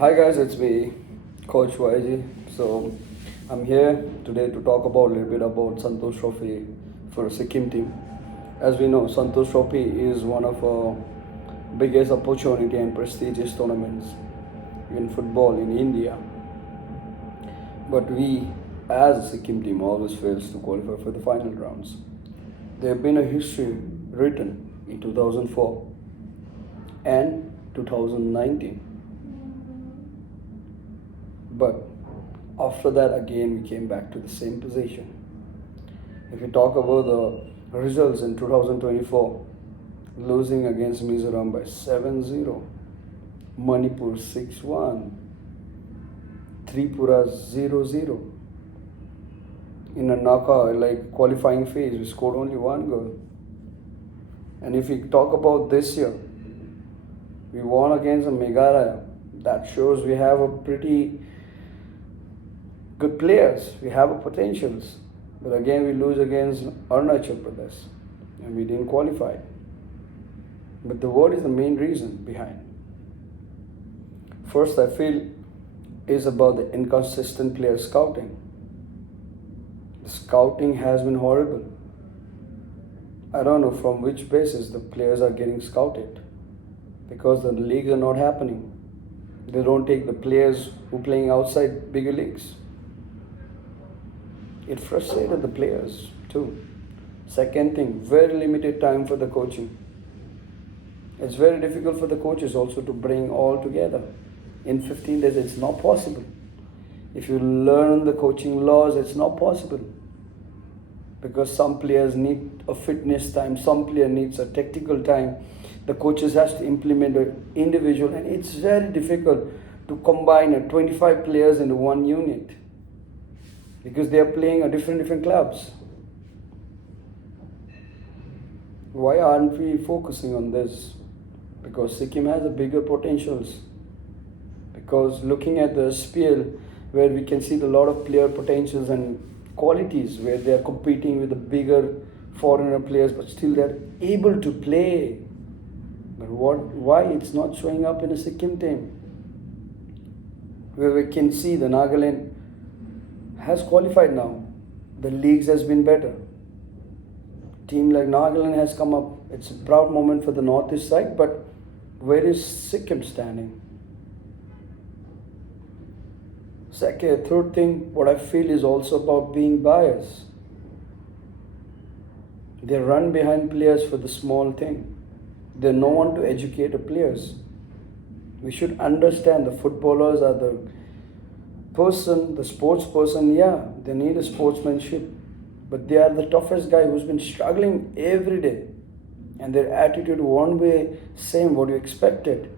Hi guys, it's me, Coach YG. So I'm here today to talk about a little bit about Santosh Trophy for Sikkim team. As we know, Santosh Trophy is one of our biggest opportunity and prestigious tournaments in football in India. But we, as a Sikkim team, always fails to qualify for the final rounds. There have been a history written in 2004 and 2019. But after that, again, we came back to the same position. If we talk about the results in 2024, losing against Mizoram by 7-0, Manipur 6-1, Tripura 0-0. In a knockout, like qualifying phase, we scored only one goal. And if we talk about this year, we won against Meghalaya. That shows we have a pretty good players. We have a potentials. But again, we lose against Arunachal Pradesh and we didn't qualify. But the what is the main reason behind? First, I feel is about the inconsistent player scouting. The scouting has been horrible. I don't know from which basis the players are getting scouted because the leagues are not happening. They don't take the players who are playing outside bigger leagues. It frustrated the players too. Second thing, very limited time for the coaching. It's very difficult for the coaches also to bring all together. In 15 days, it's not possible. If you learn the coaching laws, it's not possible. Because some players need a fitness time, some player needs a tactical time. The coaches has to implement an individual, and it's very difficult to combine 25 players into one unit because they are playing at different clubs. Why aren't we focusing on this? Because Sikkim has a bigger potentials. Because looking at the SPL, where we can see a lot of player potentials and qualities, where they are competing with the bigger foreigner players, but still they're able to play. But why it's not showing up in a Sikkim team? Where we can see the Nagaland has qualified now. The leagues has been better. Team like Nagaland has come up. It's a proud moment for the northeast side, but where is Sikkim standing? Second, third thing, what I feel is also about being biased. They run behind players for the small thing. There's no one to educate the players. We should understand the footballers are the person, the sports person, yeah, they need a sportsmanship. But they are the toughest guy who's been struggling every day. And their attitude won't be same what you expected.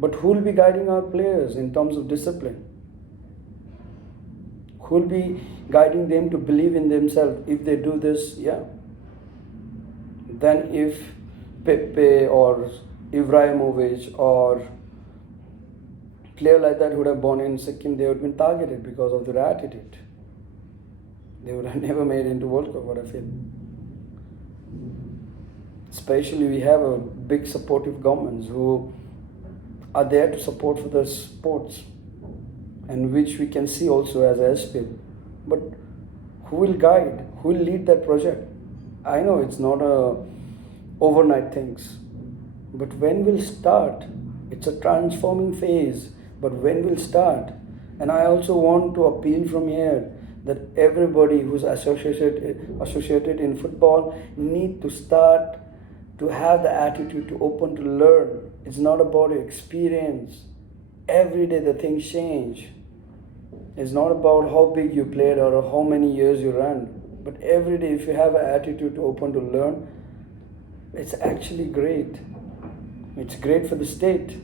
But who will be guiding our players in terms of discipline? Who will be guiding them to believe in themselves? If they do this, yeah. Then if Pepe or Ibrahimovic or player like that would have born in Sikkim, they would have been targeted because of their attitude. They would have never made it into World Cup, what I feel. Especially we have a big supportive governments who are there to support for the sports, and which we can see also as a SPL. But who will guide? Who will lead that project? I know it's not a overnight things, but when will start? It's a transforming phase, but when will start? And I also want to appeal from here that everybody who's associated in football need to start to have the attitude to open to learn. It's not about experience. Every day the things change. It's not about how big you played or how many years you ran. But every day if you have an attitude to open to learn, it's actually great. It's great for the state.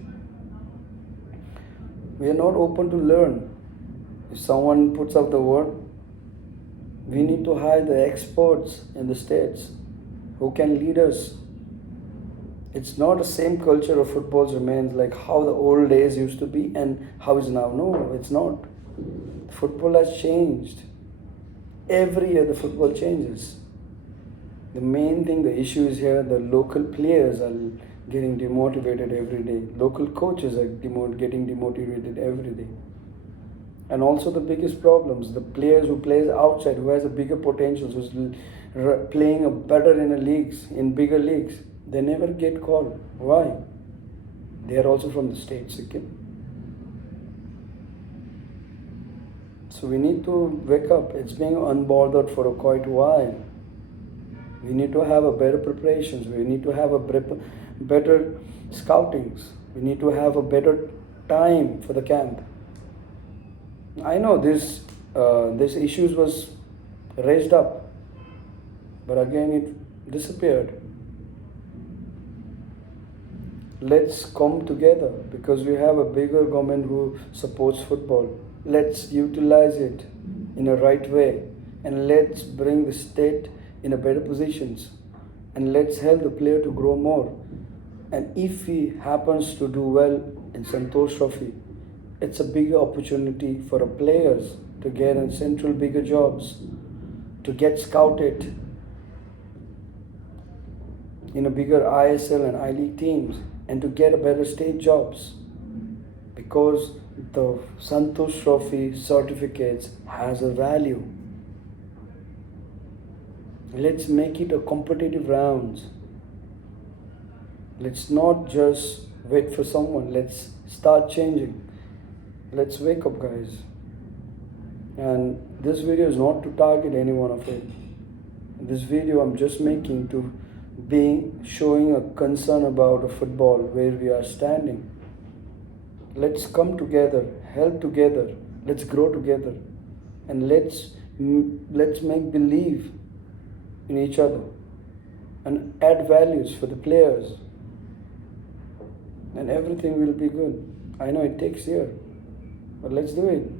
We are not open to learn. If someone puts up the word, we need to hire the experts in the states who can lead us. It's not the same culture of football remains like how the old days used to be and how is now. No, it's not. Football has changed. Every year the football changes. The main thing, the issue is here, the local players are getting demotivated every day. Local coaches are getting demotivated every day. And also the biggest problems, the players who plays outside, who has a bigger potential, who's playing a better in a leagues, in bigger leagues, they never get called. Why? They are also from the state, Sikkim. So we need to wake up. It's being unbothered for a quite while. We need to have a better preparations. We need to have a better scoutings. We need to have a better time for the camp. I know this issues was raised up, but again it disappeared. Let's come together because we have a bigger government who supports football. Let's utilize it in a right way, and let's bring the state in a better positions, and let's help the player to grow more. And if he happens to do well in Santosh Trophy, it's a bigger opportunity for the players to get in central bigger jobs, to get scouted in a bigger ISL and I League teams, and to get a better state jobs, because the Santosh Trophy certificates has a value. Let's make it a competitive rounds. Let's not just wait for someone. Let's start changing. Let's wake up, guys. And this video is not to target any one of it. This video I'm just making to showing a concern about a football where we are standing. Let's come together, help together, let's grow together, and let's make believe in each other and add values for the players, and everything will be good. I know it takes years, but let's do it.